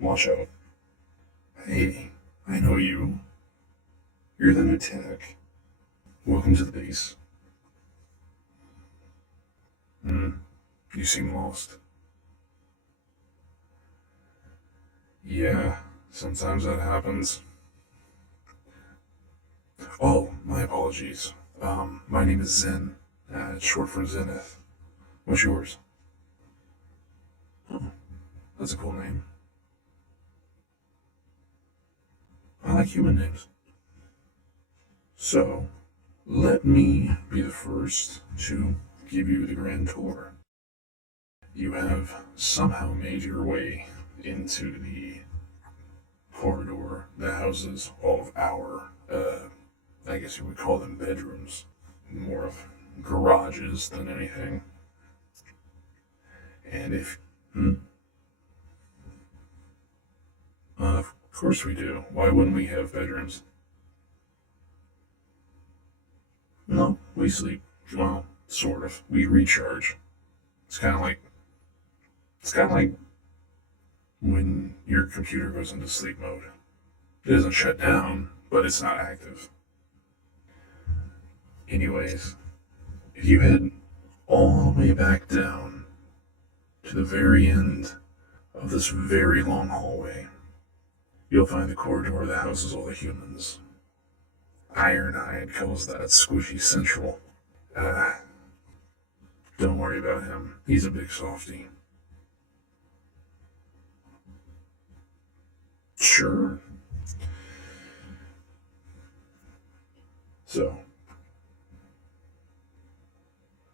Watch out. Hey, I know you. You're the new tech. Welcome to the base. You seem lost. Yeah, sometimes that happens. Oh, my apologies. My name is Zen. It's short for Zennith. What's yours? Oh, that's a cool name. I like human names. So, let me be the first to give you the grand tour. You have somehow made your way into the corridor that houses all of our, I guess you would call them bedrooms, more of garages than anything. And if, of course we do. Why wouldn't we have bedrooms? No, we sleep. Well, sort of. We recharge. It's kind of like when your computer goes into sleep mode. It doesn't shut down, but it's not active. Anyways, if you head all the way back down to the very end of this very long hallway, you'll find the corridor that houses all the humans. Ironhide calls that squishy central. Don't worry about him. He's a big softy. Sure. So,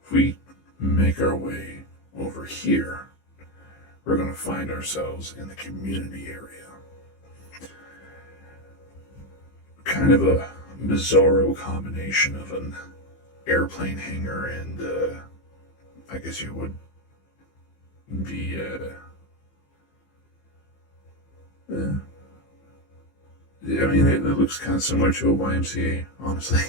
if we make our way over here, we're going to find ourselves in the community area. Kind of a bizarro combination of an airplane hangar and, I guess you would be, yeah, I mean, it looks kind of similar to a YMCA, honestly.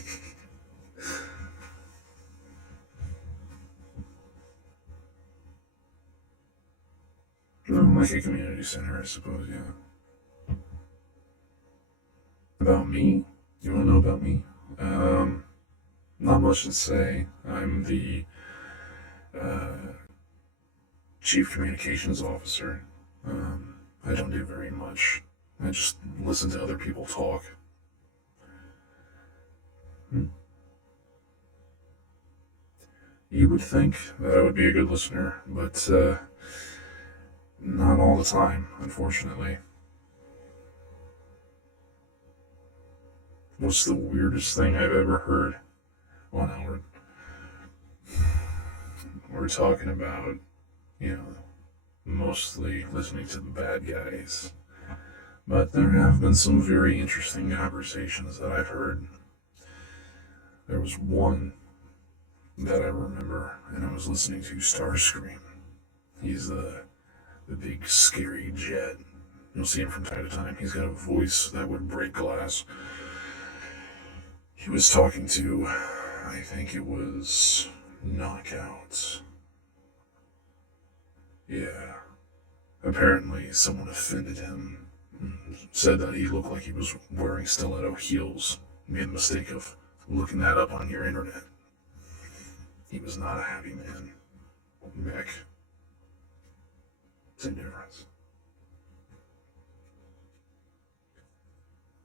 Like a community center, I suppose, yeah. About me? You want to know about me? Not much to say. I'm the chief communications officer. I don't do very much. I just listen to other people talk. You would think that I would be a good listener, but not all the time, unfortunately. What's the weirdest thing I've ever heard? Well, now we're talking about, mostly listening to the bad guys. But there have been some very interesting conversations that I've heard. There was one that I remember, and I was listening to Starscream. He's the big scary jet. You'll see him from time to time. He's got a voice that would break glass. He was talking to, I think it was Knockout. Yeah. Apparently someone offended him. Said that he looked like he was wearing stiletto heels. Made the mistake of looking that up on your internet. He was not a happy man. Mick. Same difference.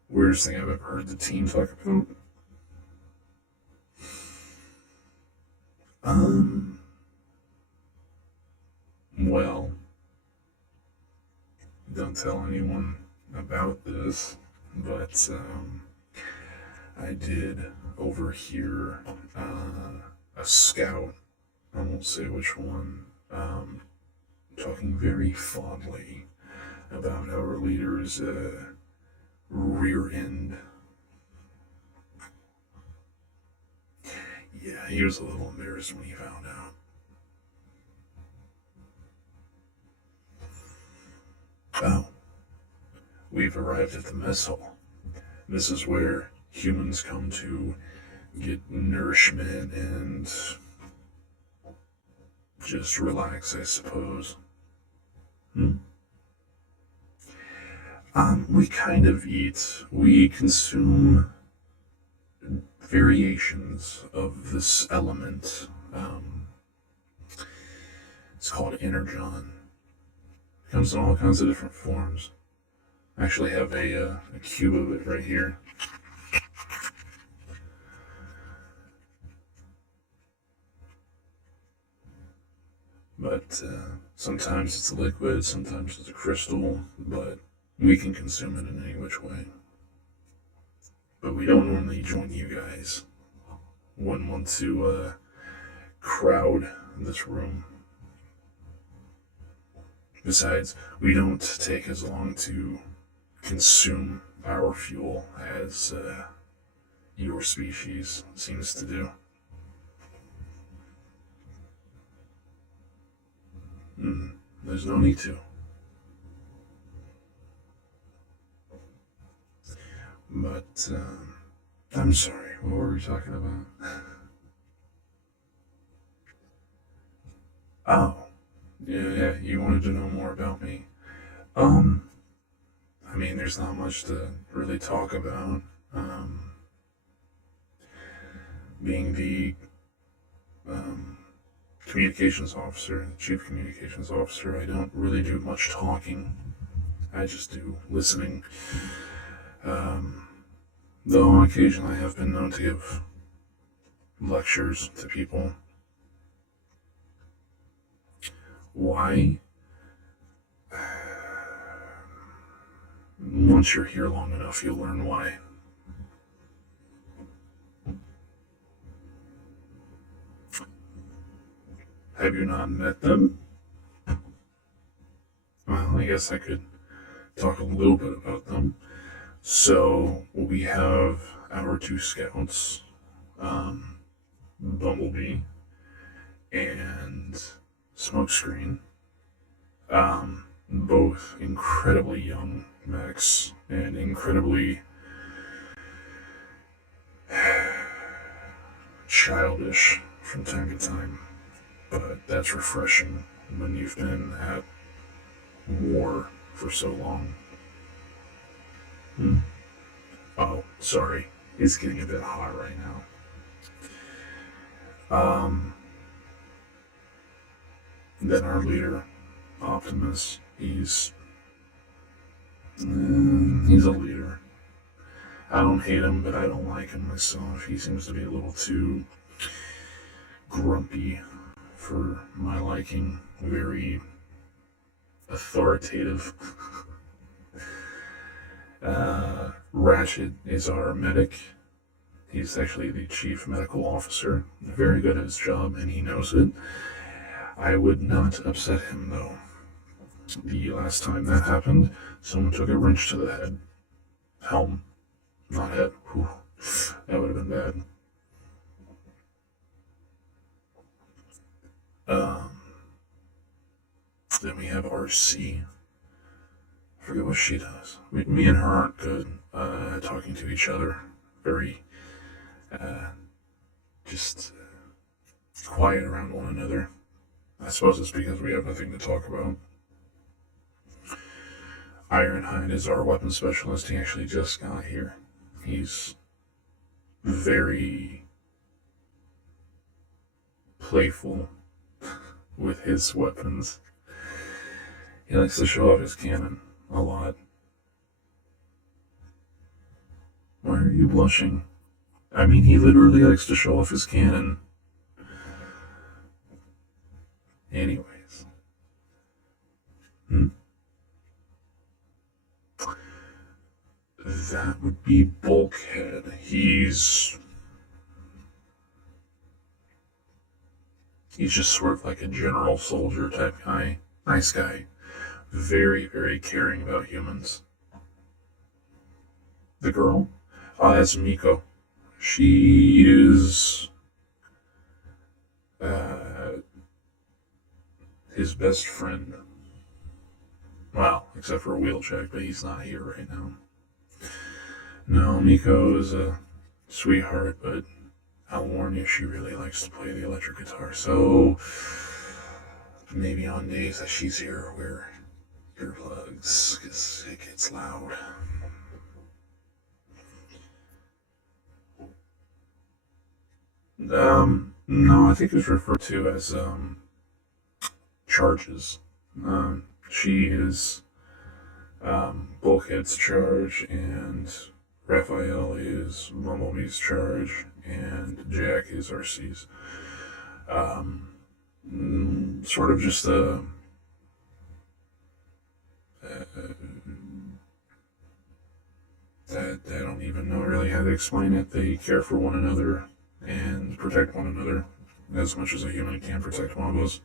Weirdest thing I've ever heard the team talk about? Well, don't tell anyone about this, but I did overhear a scout, I won't say which one, talking very fondly about our leader's rear end. Yeah, he was a little embarrassed when he found out. Oh, we've arrived at the mess hall. This is where humans come to get nourishment and just relax, I suppose. We kind of eat. We consume variations of this element. It's called Energon. It comes in all kinds of different forms. I actually have a cube of it right here. But sometimes it's a liquid, sometimes it's a crystal, but we can consume it in any which way. But we don't normally join you guys. Wouldn't want to crowd this room. Besides, we don't take as long to consume our fuel as your species seems to do. There's no need to. But, I'm sorry, what were we talking about? Oh, yeah, you wanted to know more about me. I mean, there's not much to really talk about. Being the communications officer, chief communications officer, I don't really do much talking. I just do listening. Though on occasion I have been known to give lectures to people. Why? Once you're here long enough, you'll learn why. Have you not met them? Well, I guess I could talk a little bit about them. So, we have our two scouts, Bumblebee and Smokescreen, both incredibly young mechs and incredibly childish from time to time. But that's refreshing when you've been at war for so long. Oh, sorry. It's getting a bit hot right now. Then our leader, Optimus, he's a leader. I don't hate him, but I don't like him myself. He seems to be a little too grumpy for my liking. Very authoritative. Ratchet is our medic. He's actually the chief medical officer. Very good at his job, and he knows it. I would not upset him, though. The last time that happened, someone took a wrench to the head. Helm, not head. Whew. That would have been bad. Then we have RC. I forget what she does. Me and her aren't good talking to each other. Very, just quiet around one another. I suppose it's because we have nothing to talk about. Ironhide is our weapons specialist. He actually just got here. He's very playful with his weapons. He likes to show off his cannon a lot. Why are you blushing? I mean, he literally likes to show off his cannon. Anyways. That would be Bulkhead. He's just sort of like a general soldier type guy. Nice guy. Very, very caring about humans. The girl? Oh, that's Miko. She is his best friend. Well, except for Wheeljack, but he's not here right now. No, Miko is a sweetheart, but I'll warn you, she really likes to play the electric guitar, so maybe on days that she's here, wear earplugs. 'cause it gets loud. No, I think it's referred to as charges. She is Bulkhead's charge, and Raphael is Bumblebee's charge, and Jack is RC's. Sort of just I don't even know really how to explain it. They care for one another and protect one another as much as a human can protect one of us.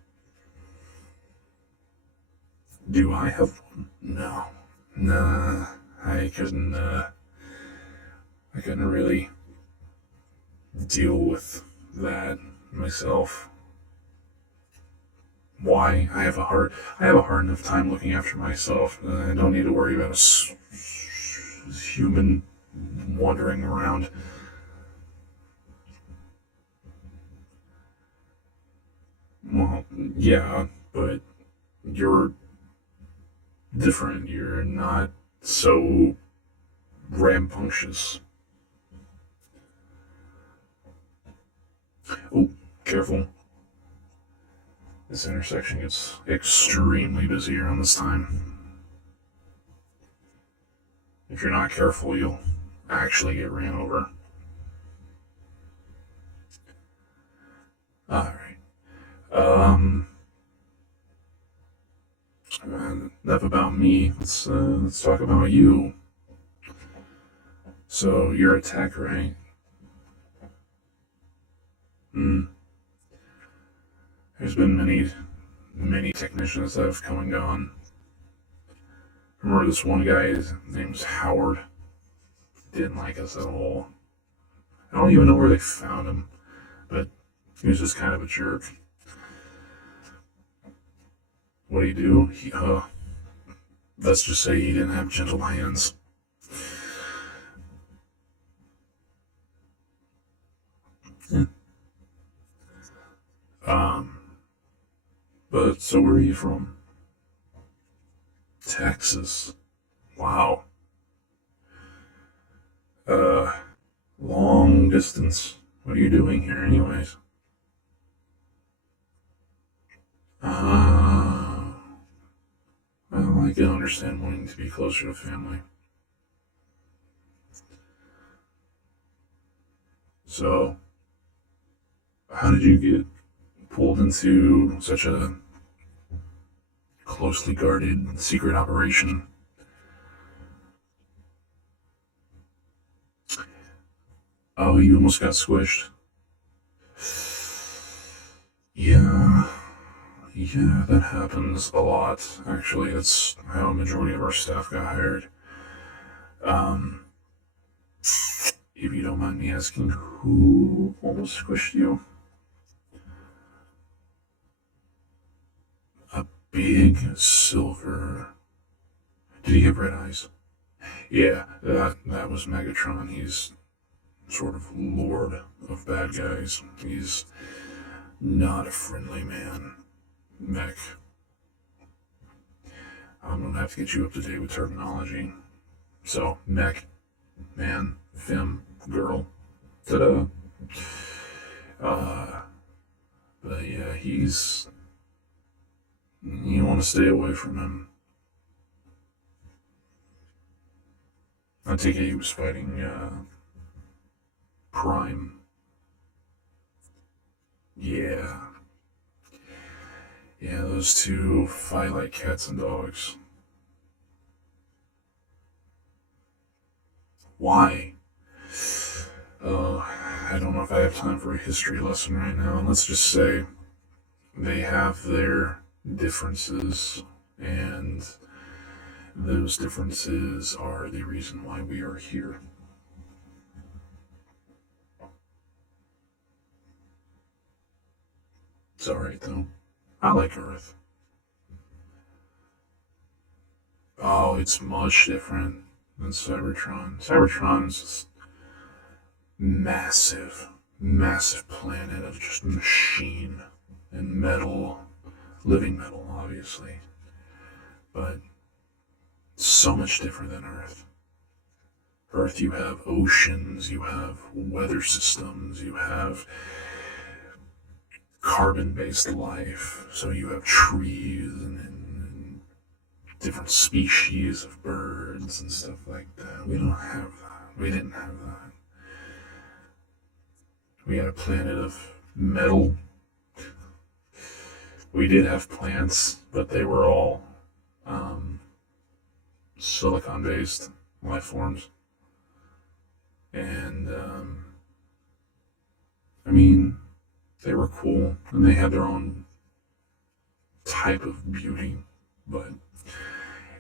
Do I have one? No. Nah, I couldn't really deal with that myself. Why? I have a hard enough time looking after myself. I don't need to worry about a human wandering around. Well, yeah, but you're different. You're not so rambunctious. Oh, careful. This intersection gets extremely busy around this time. If you're not careful, you'll actually get ran over. Alright. Enough about me. Let's talk about you. So, you're a tech, right? There's been many technicians that have come and gone. Remember this one guy, his name's Howard. Didn't like us at all. I don't even know where they found him, but he was just kind of a jerk. What do? Let's just say he didn't have gentle hands. Yeah. But so where are you from? Texas. Wow. Long distance. What are you doing here anyways? Well, I can understand wanting to be closer to family. So, how did you get pulled into such a closely guarded secret operation? Oh, you almost got squished. Yeah, that happens a lot. Actually, that's how a majority of our staff got hired. If you don't mind me asking, who almost squished you? A big silver. Did he have red eyes? Yeah, that was Megatron. He's sort of lord of bad guys. He's not a friendly man. Mech. I'm gonna have to get you up to date with terminology. So, mech, man, femme, girl. Ta-da. But yeah, you want to stay away from him. I take it he was fighting, Prime. Yeah. Yeah, those two fight like cats and dogs. Why? Oh, I don't know if I have time for a history lesson right now. Let's just say they have their differences, and those differences are the reason why we are here. It's alright though. I like Earth. Oh, it's much different than Cybertron. Cybertron's just massive planet of just machine and metal, living metal, obviously. But so much different than Earth. Earth, you have oceans, you have weather systems, you have carbon-based life, so you have trees and different species of birds and stuff like that. We don't have that. We didn't have that. We had a planet of metal. We did have plants, but they were all silicon-based life forms. And, I mean, they were cool, and they had their own type of beauty, but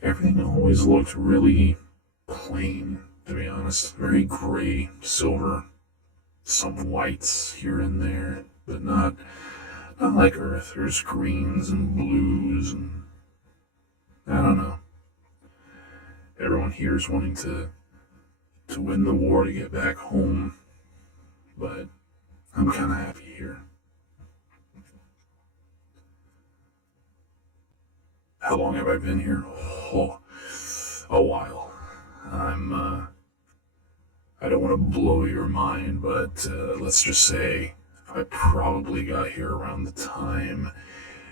everything always looked really plain, to be honest. Very gray, silver, some whites here and there, but not like Earth. There's greens and blues, and I don't know. Everyone here is wanting to win the war to get back home, but I'm kind of happy here. How long have I been here? Oh, a while. I don't want to blow your mind, but let's just say I probably got here around the time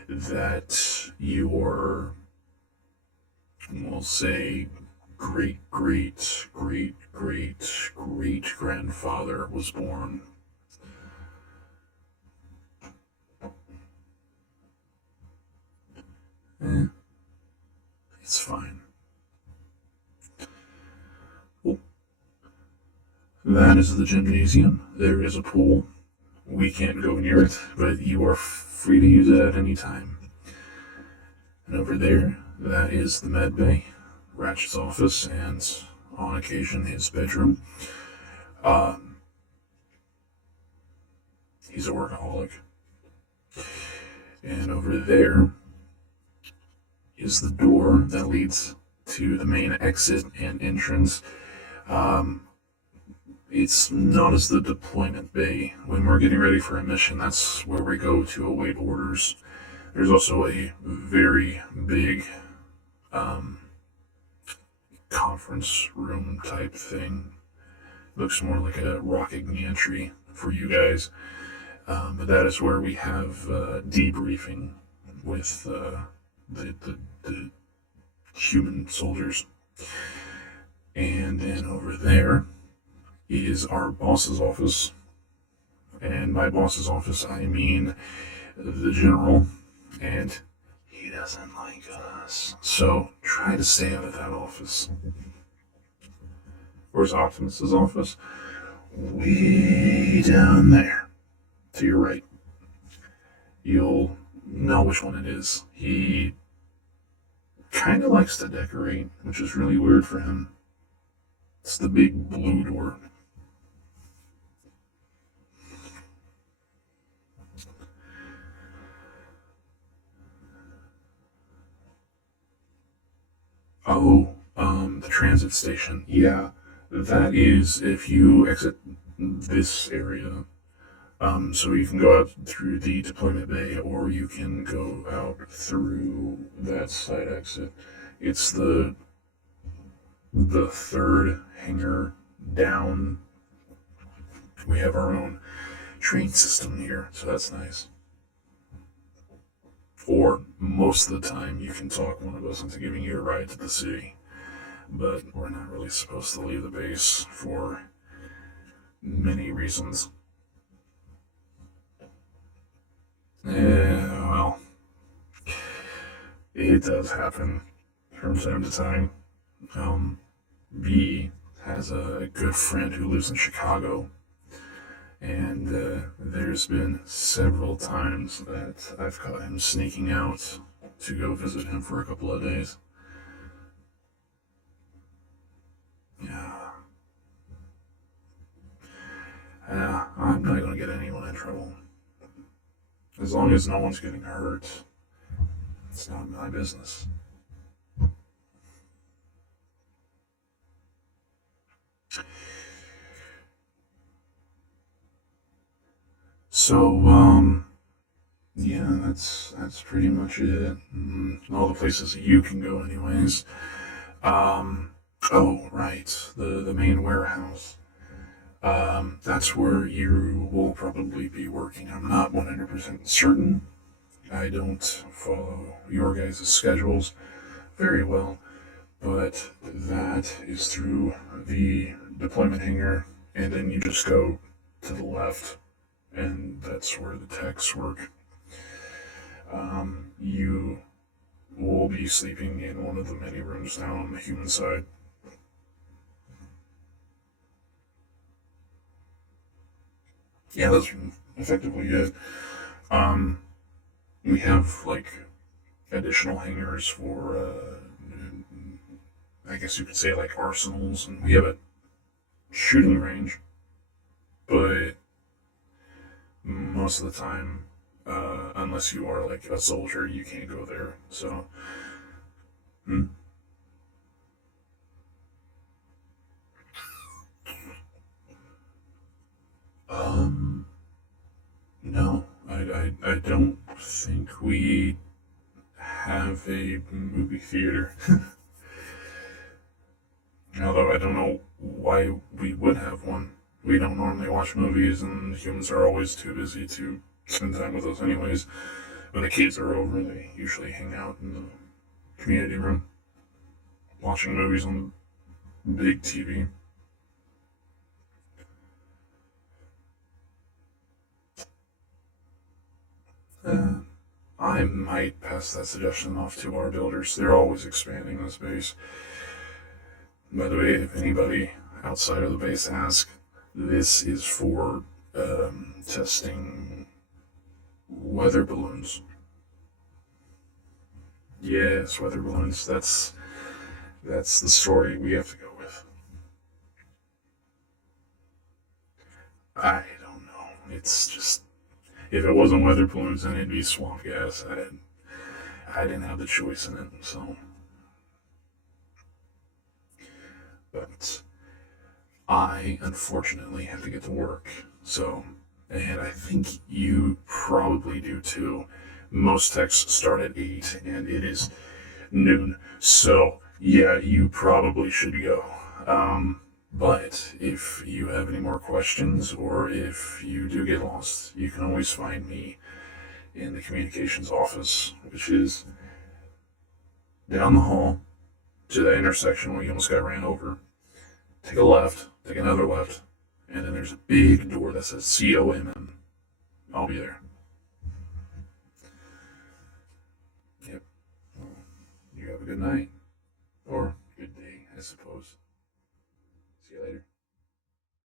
that your, we'll say, great-great-great-great-great-grandfather was born. It's fine. Well, that is the gymnasium. There is a pool. We can't go near it, but you are free to use it at any time. And over there, that is the med bay, Ratchet's office, and on occasion his bedroom. He's a workaholic. And over there is the door that leads to the main exit and entrance. It's known as the deployment bay. When we're getting ready for a mission, that's where we go to await orders. There's also a very big conference room type thing. Looks more like a rocket gantry for you guys. But that is where we have debriefing with the human soldiers. And then over there is our boss's office. And by boss's office, I mean the general. And he doesn't like us. So try to stay out of that office. Where's Optimus's office? Way down there. To your right. You'll know which one it is. He kind of likes to decorate, which is really weird for him. It's the big blue door. Oh, the transit station. Yeah, that is if you exit this area. So you can go out through the deployment bay, or you can go out through that side exit. It's the third hangar down. We have our own train system here, so that's nice. Or most of the time, you can talk one of us into giving you a ride to the city. But we're not really supposed to leave the base for many reasons. Yeah, well, it does happen from time to time. B has a good friend who lives in Chicago, and there's been several times that I've caught him sneaking out to go visit him for a couple of days. Yeah. I'm not going to get anyone in trouble. As long as no one's getting hurt, it's not my business. So, yeah, that's pretty much it. All the places that you can go anyways. Oh, right. The main warehouse. That's where you will probably be working. I'm not 100% certain. I don't follow your guys' schedules very well, but that is through the deployment hangar, and then you just go to the left, and that's where the techs work. You will be sleeping in one of the many rooms down on the human side. Yeah, that's effectively it. Um, we have like additional hangars for, I guess you could say like arsenals, and we have a shooting range, but most of the time, unless you are like a soldier, you can't go there. So, hmm. um, no, I don't think we have a movie theater. Although I don't know why we would have one. We don't normally watch movies, and humans are always too busy to spend time with us, anyways. When the kids are over, they usually hang out in the community room, watching movies on the big TV. Uh, I might pass that suggestion off to our builders. They're always expanding this base. By the way, if anybody outside of the base asks, this is for testing weather balloons. Yes, weather balloons. That's the story we have to go with. I don't know. It's just if it wasn't weather balloons, then it'd be swamp gas. I didn't have the choice in it, so. But I unfortunately have to get to work. So, and I think you probably do too. Most texts start at 8 and it is noon. So, yeah, you probably should go. But if you have any more questions or if you do get lost, you can always find me in the communications office, which is down the hall to that intersection where you almost got ran over. Take a left, take another left, and then there's a big door that says COMM. I'll be there. Yep. Well, you have a good night. Or good day, I suppose. See you later.